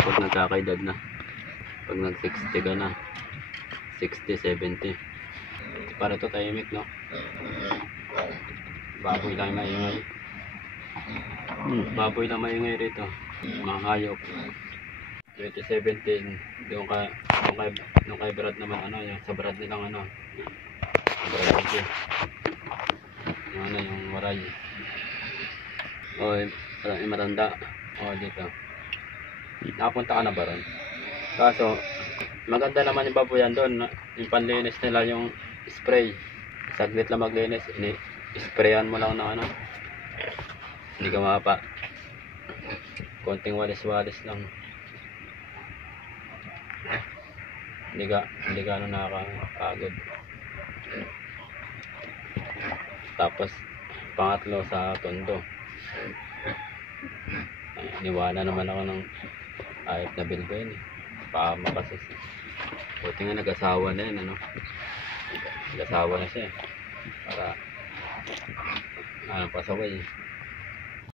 pag nagkakaedad na. Pag nag 60 ka na. 60, 70. Para to tahimik, no? Baboy lang maingay. Baboy lang maingay rito. Mga hayop. 2017, doon kay Brad naman ano, yung sa Brad nilang ano. Brad dito. Yung ano, yung waray. Yung matanda. Dito. Nakapunta ka na ba ron? Kaso, maganda naman yung baboyan doon. Yung panlinis nila yung spray. Saglit lang maglinis. Sprayan mo lang ng ano. Hindi ka mapa. Konting walis-walis lang. Hindi ka ano nakakagod. Tapos, pangatlo sa tondo. Niwala naman ako ng ayop na bilben. Paama kasi. Buti nga nag-asawa na yun, ano. Nag-asawa na siya. Para pasaway.